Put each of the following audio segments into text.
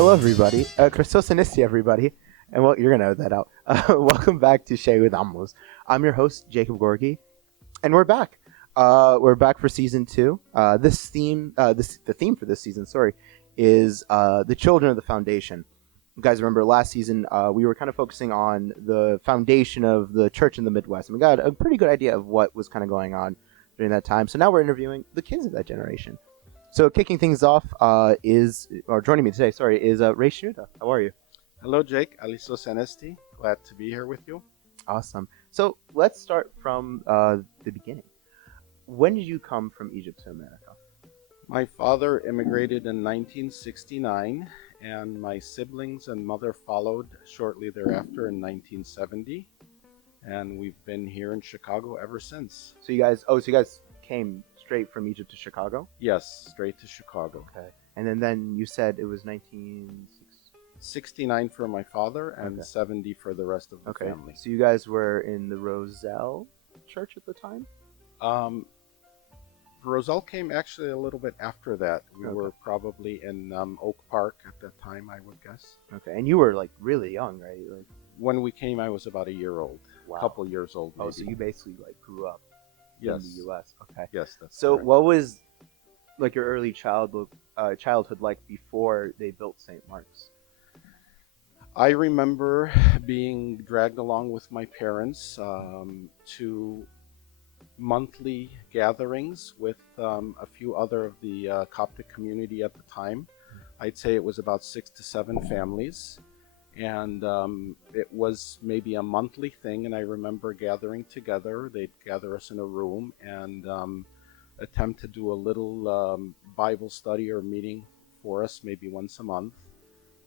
Hello, everybody. Christos Anisti, everybody. And well, you're going to edit that out. Welcome back to Shay with Amos. I'm your host, Jacob Gorgie, and we're back. We're back for season 2. The theme for this season, is the children of the foundation. You guys remember last season, we were kind of focusing on the foundation of the church in the Midwest, and we got a pretty good idea of what was kind of going on during that time. So now we're interviewing the kids of that generation. So kicking things off joining me today, is Ray Shenouda. How are you? Hello, Jake. Alisos Anesti. Glad to be here with you. Awesome. So let's start from the beginning. When did you come from Egypt to America? My father immigrated in 1969, and my siblings and mother followed shortly thereafter in 1970. And we've been here in Chicago ever since. So you guys came straight from Egypt to Chicago? Yes, straight to Chicago. Okay. And then you said it was 1969 for my father and 70 for the rest of the family. So you guys were in the Roselle Church at the time? Roselle came actually a little bit after that. We were probably in Oak Park at that time, I would guess. Okay, and you were like really young, right? When we came, I was about a year old. Wow. A couple years old, maybe. Oh, so you basically like grew up in the U.S. Okay. Yes, that's so correct. What was like your early childhood like before they built St. Mark's? I remember being dragged along with my parents to monthly gatherings with a few other of the Coptic community at the time. I'd say it was about 6 to 7 families. And it was maybe a monthly thing, and I remember gathering together. They'd gather us in a room and attempt to do a little Bible study or meeting for us, maybe once a month.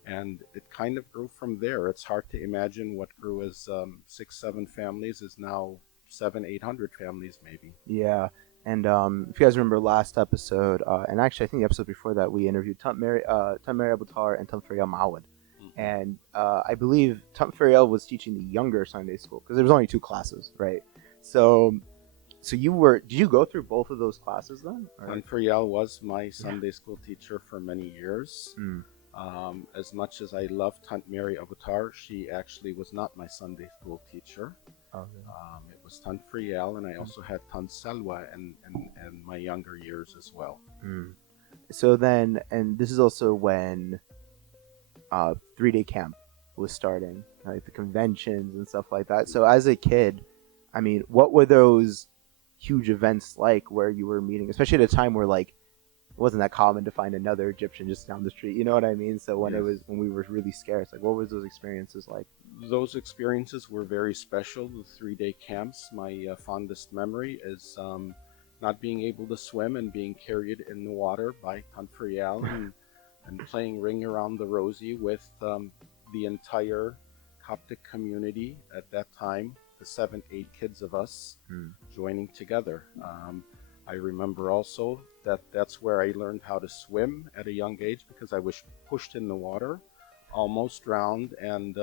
And it kind of grew from there. It's hard to imagine what grew as 6, 7 families is now 700, 800 families, maybe. Yeah. And if you guys remember last episode, and actually I think the episode before that, we interviewed Tant Mary Abutar and Tant Fariel Mawad. And I believe Tant Fariel was teaching the younger Sunday school because there was only 2 classes, right? So did you go through both of those classes then? Tant Fariel was my Sunday school teacher for many years. As much as I love Tant Mary Abutar, she actually was not my Sunday school teacher. It was Tant Fariel, and I also had Tant Salwa in my younger years as well. So then, and this is also when 3-day camp was starting, like the conventions and stuff like that. So as a kid, I mean, what were those huge events like where you were meeting, especially at a time where like it wasn't that common to find another Egyptian just down the street, you know what I mean? So when when we were really scarce, like what were those experiences like? Those experiences were very special. The 3-day camps, my fondest memory is not being able to swim and being carried in the water by Tant Fariel and playing Ring Around the Rosie with the entire Coptic community at that time, the 7, 8 kids of us joining together. I remember also that's where I learned how to swim at a young age because I was pushed in the water, almost drowned, and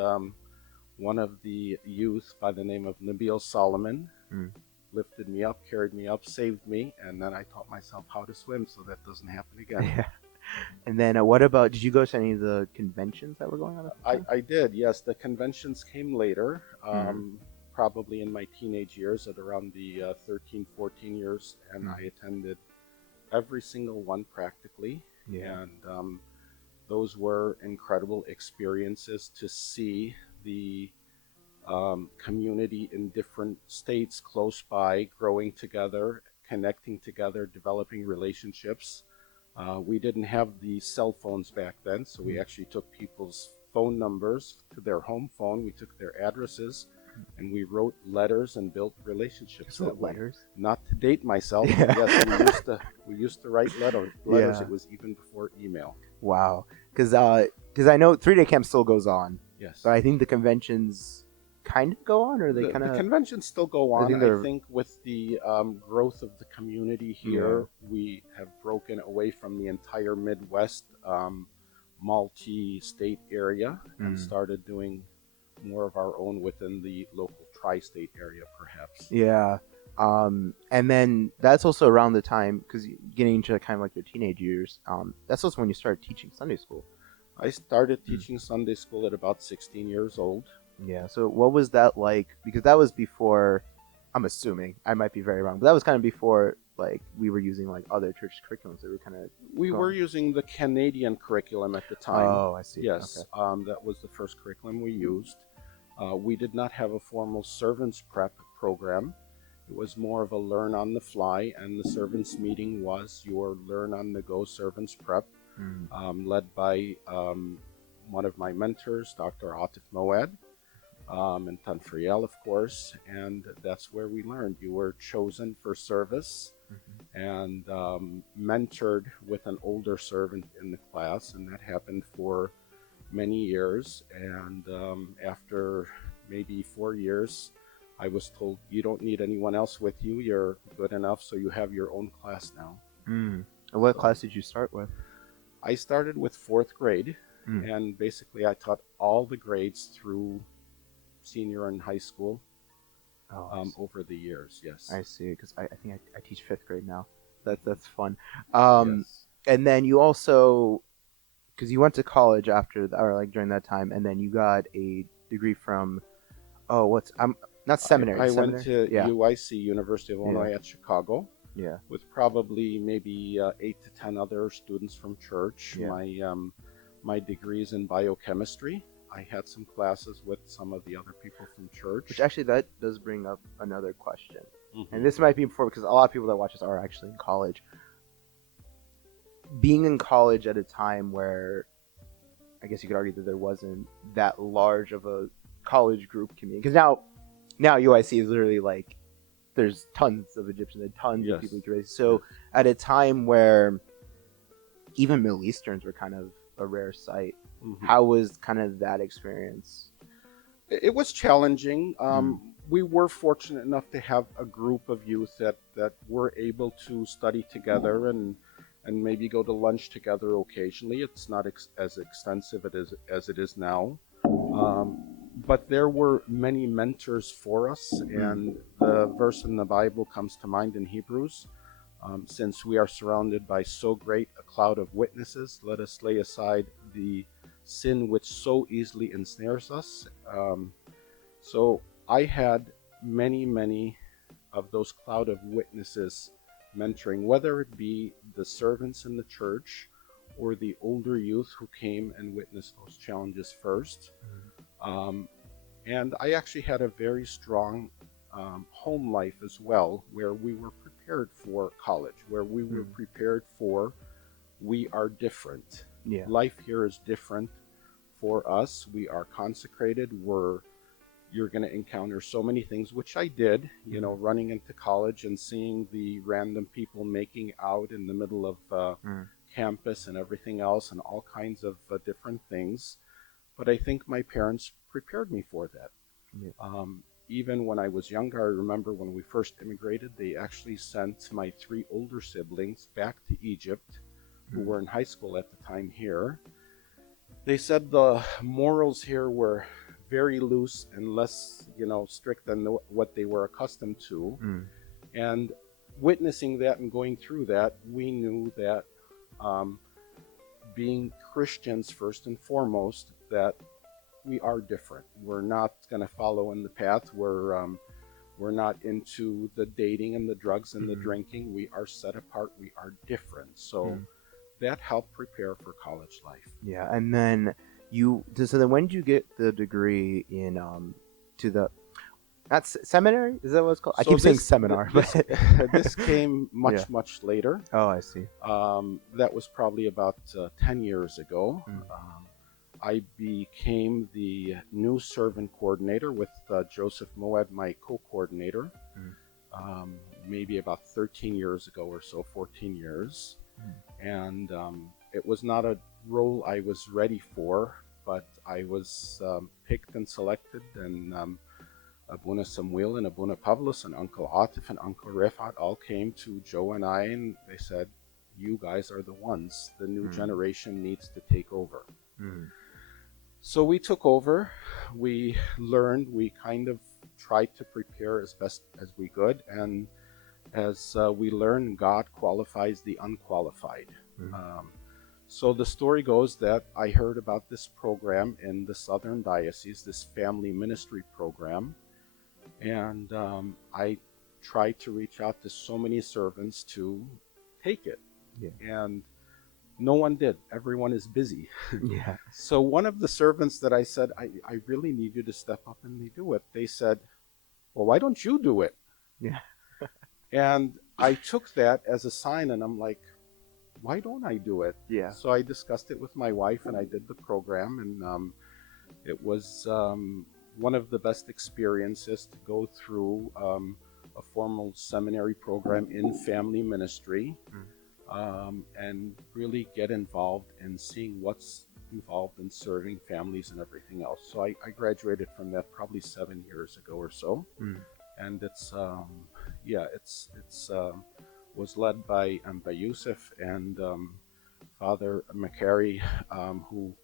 one of the youth by the name of Nabil Solomon lifted me up, carried me up, saved me, and then I taught myself how to swim so that doesn't happen again. Yeah. And then what about, did you go to any of the conventions that were going on at the time? I did, yes. The conventions came later, probably in my teenage years at around the 13, 14 years, and I attended every single one practically. Yeah. And those were incredible experiences to see the community in different states close by, growing together, connecting together, developing relationships. We didn't have the cell phones back then, so we actually took people's phone numbers to their home phone. We took their addresses, and we wrote letters and built relationships. Letters? Not to date myself, but yes, we used to write letters. Yeah. It was even before email. Wow. Because I know 3-day camp still goes on. Yes. But I think the conventions kind of go on, or they kind of... The conventions still go on. I think with the growth of the community here, we have broken away from the entire Midwest multi-state area and started doing more of our own within the local tri-state area, perhaps. Yeah. And then that's also around the time, because getting into kind of like your teenage years, that's also when you started teaching Sunday school. I started teaching Sunday school at about 16 years old. Yeah. So what was that like? Because that was before. I'm assuming I might be very wrong, but that was kind of before like we were using like other church curriculums that were kind of. We were using the Canadian curriculum at the time. Oh, I see. Yes, Okay. that was the first curriculum we used. We did not have a formal servants prep program. It was more of a learn on the fly, and the servants meeting was your learn on the go servants prep, led by one of my mentors, Dr. Atif Moed, and Tanfriel, of course, and that's where we learned. You were chosen for service and mentored with an older servant in the class, and that happened for many years. And after maybe 4 years, I was told, you don't need anyone else with you. You're good enough, so you have your own class now. And what class did you start with? I started with 4th grade, and basically I taught all the grades through senior and high school over the years. Yes, I see. Because I think I teach 5th grade now. That's fun. yes. And then you also, because you went to college after or like during that time, and then you got a degree from I'm not seminary. I seminary? went to UIC, University of Illinois at Chicago. Yeah. With probably maybe 8 to 10 other students from church. Yeah. My degree is in biochemistry. I had some classes with some of the other people from church. Which actually that does bring up another question, and this might be important because a lot of people that watch us are actually in college. Being in college at a time where, I guess you could argue that there wasn't that large of a college group community, because now UIC is literally like there's tons of Egyptians and tons of people you can raise. So at a time where even Middle Easterns were kind of a rare sight, how was kind of that experience? It was challenging. We were fortunate enough to have a group of youth that were able to study together and maybe go to lunch together occasionally. It's not as extensive as it is now. But there were many mentors for us, and the verse in the Bible comes to mind in Hebrews. Since we are surrounded by so great a cloud of witnesses, let us lay aside the sin which so easily ensnares us. So I had many of those cloud of witnesses mentoring, whether it be the servants in the church or the older youth who came and witnessed those challenges first. And I actually had a very strong home life as well, where we were prepared for college, where we were prepared for we are different. Yeah. Life here is different for us. We are consecrated. You're going to encounter so many things, which I did, running into college and seeing the random people making out in the middle of campus and everything else and all kinds of different things. But I think my parents prepared me for that. Yeah. Even when I was younger, I remember when we first immigrated, they actually sent my 3 older siblings back to Egypt, who were in high school at the time here. They said the morals here were very loose and less, strict than what they were accustomed to. And witnessing that and going through that, we knew that being Christians first and foremost, that we are different. We're not going to follow in the path. We're not into the dating and the drugs and the drinking. We are set apart. We are different. So that helped prepare for college life. Yeah, and then so then when did you get the degree in that's seminary? Is that what it's called? I keep saying seminar. This came much later. Oh, I see. That was probably about 10 years ago. I became the new servant coordinator with Joseph Moed, my co-coordinator, maybe about 13 years ago or so, 14 years. And it was not a role I was ready for, but I was picked and selected, and Abuna Samuel and Abuna Pavlos and Uncle Atif and Uncle Refat all came to Joe and I, and they said, you guys are the ones. The new generation needs to take over. So we took over. We learned. We kind of tried to prepare as best as we could. And as we learned, God qualifies the unqualified. So the story goes that I heard about this program in the Southern Diocese, this family ministry program, and I tried to reach out to so many servants to take it, Yeah. and no one did. Everyone is busy. Yeah. So one of the servants that I said, I really need you to step up and do it, they said, well, why don't you do it? Yeah. And I took that as a sign, and I'm like, why don't I do it? Yeah. So I discussed it with my wife, and I did the program, and it was one of the best experiences to go through a formal seminary program in family ministry, and really get involved in seeing what's involved in serving families and everything else. So I graduated from that probably 7 years ago or so, and it's was led by Yusuf and Father McCary, who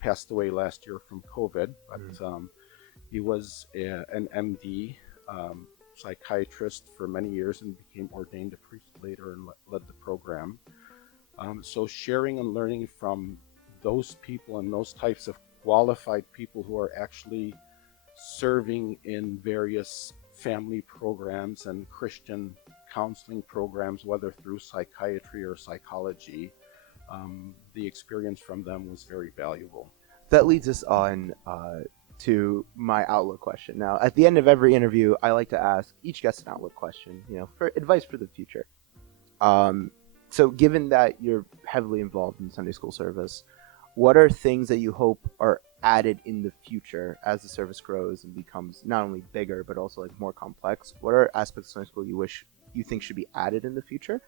passed away last year from COVID, but he was an MD, psychiatrist for many years, and became ordained a priest later and led the program. So sharing and learning from those people and those types of qualified people who are actually serving in various family programs and Christian counseling programs, whether through psychiatry or psychology, the experience from them was very valuable. That leads us on to my outlook question. Now, at the end of every interview, I like to ask each guest an outlook question, for advice for the future. So given that you're heavily involved in Sunday school service, what are things that you hope are added in the future as the service grows and becomes not only bigger, but also like more complex? What are aspects of Sunday school you think should be added in the future?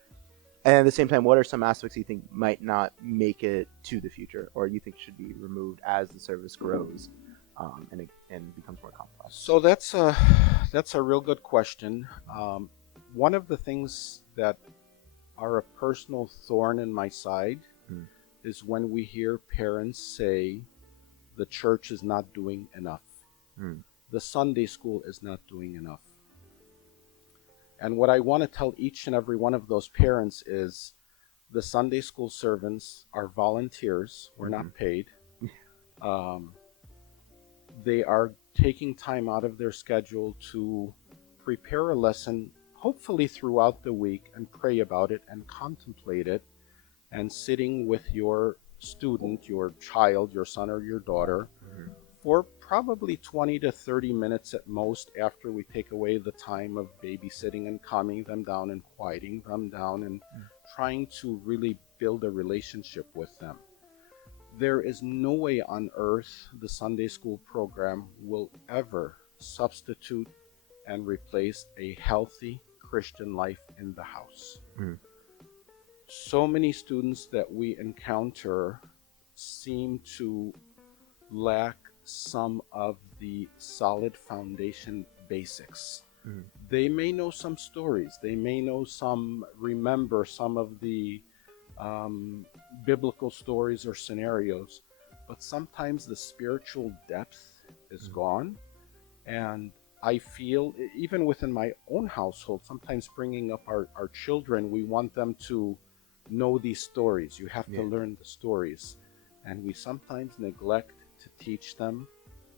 And at the same time, what are some aspects you think might not make it to the future, or you think should be removed as the service grows and becomes more complex? So that's a real good question. One of the things that are a personal thorn in my side is when we hear parents say the church is not doing enough. The Sunday school is not doing enough. And what I want to tell each and every one of those parents is the Sunday school servants are volunteers. We're not paid. They are taking time out of their schedule to prepare a lesson, hopefully throughout the week, and pray about it and contemplate it, and sitting with your student, your child, your son or your daughter, for probably 20 to 30 minutes at most, after we take away the time of babysitting and calming them down and quieting them down and trying to really build a relationship with them. There is no way on earth the Sunday school program will ever substitute and replace a healthy Christian life in the house. So many students that we encounter seem to lack some of the solid foundation basics. They may know some stories, they may remember some of the biblical stories or scenarios, but sometimes the spiritual depth is gone. And I feel, even within my own household, sometimes bringing up our children, we want them to know these stories. You have to learn the stories. And we sometimes neglect to teach them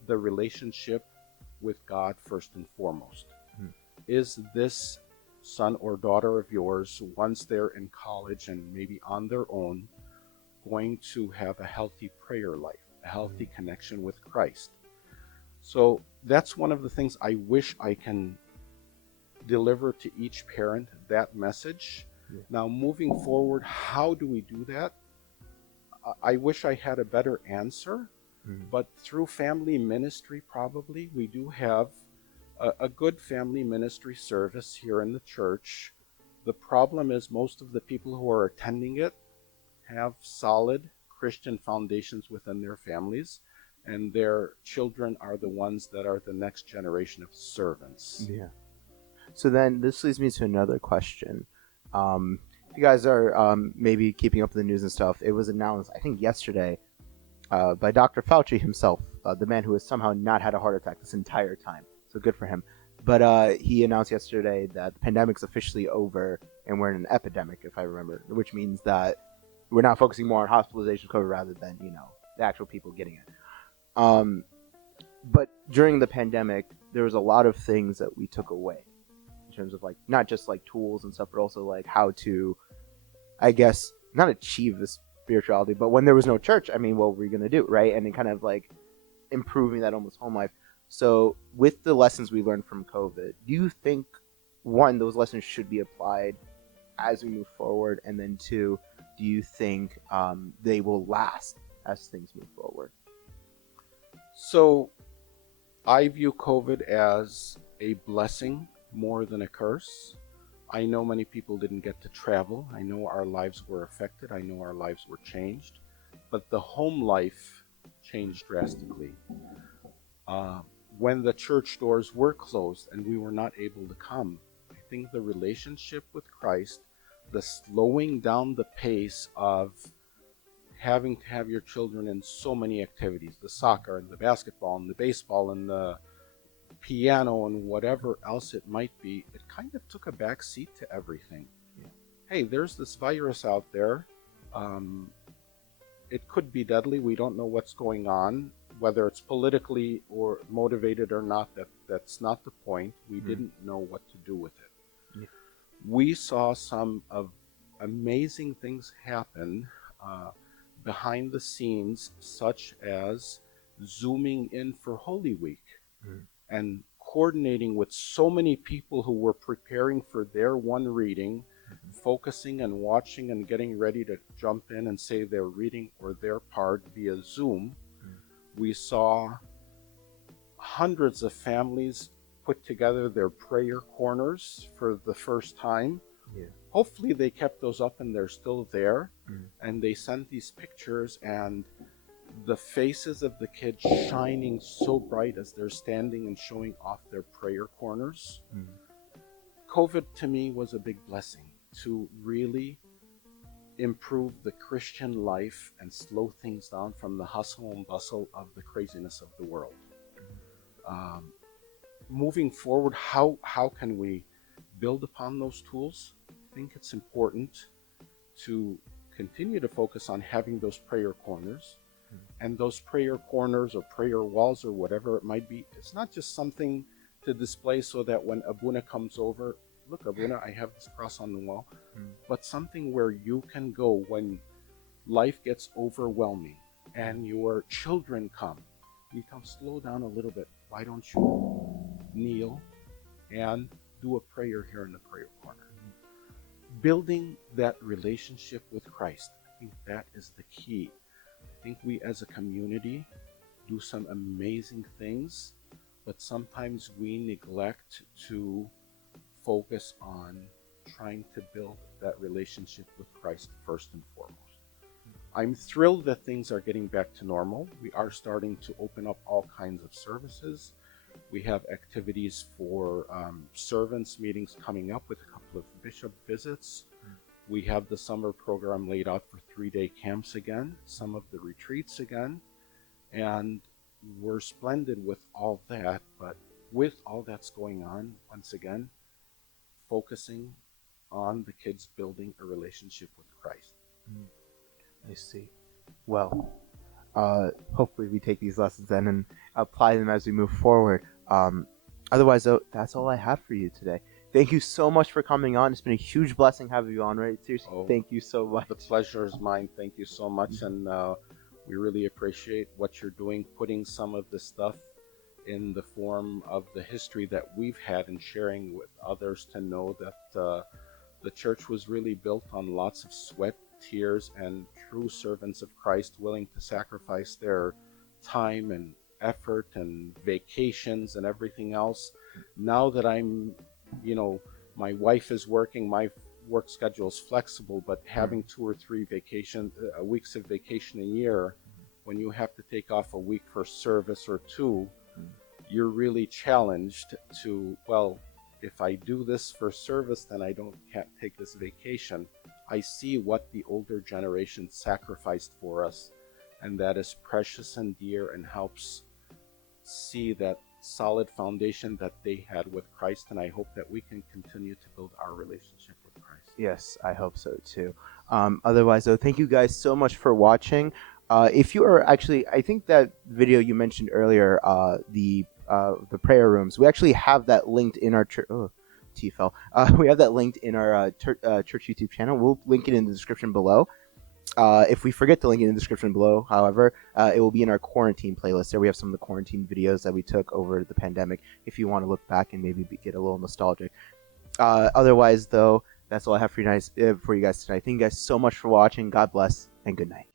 the relationship with God first and foremost. Is this son or daughter of yours, once they're in college and maybe on their own, going to have a healthy prayer life, a healthy connection with Christ? So that's one of the things I wish I can deliver to each parent, that message. Now, moving forward, how do we do that? I wish I had a better answer, but through family ministry, probably, we do have a good family ministry service here in the church. The problem is most of the people who are attending it have solid Christian foundations within their families, and their children are the ones that are the next generation of servants. So then this leads me to another question. If you guys are maybe keeping up with the news and stuff, it was announced, I think yesterday, by Dr. Fauci himself, the man who has somehow not had a heart attack this entire time. So good for him. But he announced yesterday that the pandemic's officially over and we're in an epidemic, if I remember, which means that we're not focusing more on hospitalization COVID rather than the actual people getting it. But during the pandemic, there was a lot of things that we took away in terms of like not just like tools and stuff, but also like how to, I guess, not achieve this spirituality, but when there was no church, I mean, what were we gonna do, right? And then kind of like improving that almost home life. So with the lessons we learned from COVID, do you think one, those lessons should be applied as we move forward, and then two, do you think they will last as things move forward? So I view COVID as a blessing more than a curse. I know many people didn't get to travel. I know our lives were affected. I know our lives were changed. But the home life changed drastically. When the church doors were closed and we were not able to come, I think the relationship with Christ, the slowing down the pace of having to have your children in so many activities, the soccer and the basketball and the baseball and the piano and whatever else it might be, it kind of took a back seat to everything. Yeah. Hey, there's this virus out there. It could be deadly. We don't know what's going on, whether it's politically or motivated or not. That's not the point. We didn't know what to do with it. Yeah. We saw some of amazing things happen behind the scenes, such as zooming in for Holy Week and coordinating with so many people who were preparing for their one reading, focusing and watching and getting ready to jump in and say their reading or their part via Zoom. We saw hundreds of families put together their prayer corners for the first time. Yeah. Hopefully they kept those up and they're still there. And they sent these pictures and the faces of the kids shining so bright as they're standing and showing off their prayer corners. COVID to me was a big blessing to really improve the Christian life and slow things down from the hustle and bustle of the craziness of the world. Moving forward, how can we build upon those tools? I think it's important to continue to focus on having those prayer corners. And those prayer corners or prayer walls or whatever it might be, it's not just something to display so that when Abuna comes over, look, Abuna, I have this cross on the wall, but something where you can go when life gets overwhelming and your children come. You come, slow down a little bit. Why don't you kneel and do a prayer here in the prayer corner? Building that relationship with Christ, I think that is the key. I think we as a community do some amazing things, but sometimes we neglect to focus on trying to build that relationship with Christ first and foremost. I'm thrilled that things are getting back to normal. We are starting to open up all kinds of services. We have activities for servants meetings coming up with a couple of bishop visits. We have the summer program laid out for 3-day camps again, some of the retreats again, and we're splendid with all that. But with all that's going on, once again, focusing on the kids building a relationship with Christ. I see. Well, hopefully we take these lessons then and apply them as we move forward. Otherwise, though, that's all I have for you today. Thank you so much for coming on. It's been a huge blessing having you on, right? Seriously, thank you so much. The pleasure is mine. Thank you so much. And we really appreciate what you're doing, putting some of this stuff in the form of the history that we've had and sharing with others to know that the church was really built on lots of sweat, tears, and true servants of Christ willing to sacrifice their time and effort and vacations and everything else. Now that I'm, my wife is working, my work schedule is flexible, but having 2 or 3 weeks of vacation a year, when you have to take off a week for service or 2, you're really challenged to, well, if I do this for service, then can't take this vacation. I see what the older generation sacrificed for us, and that is precious and dear and helps see that solid foundation that they had with Christ, and I hope that we can continue to build our relationship with Christ. Yes, I hope so too. Otherwise, though, thank you guys so much for watching. If you are actually, I think that video you mentioned earlier, the prayer rooms, we actually have that linked in our church. Oh, TFL. We have that linked in our church YouTube channel. We'll link it in the description below. If we forget to link it in the description below, however, it will be in our quarantine playlist. There we have some of the quarantine videos that we took over the pandemic. If you want to look back and maybe get a little nostalgic. Otherwise, though, that's all I have for you guys tonight. Thank you guys so much for watching. God bless and good night.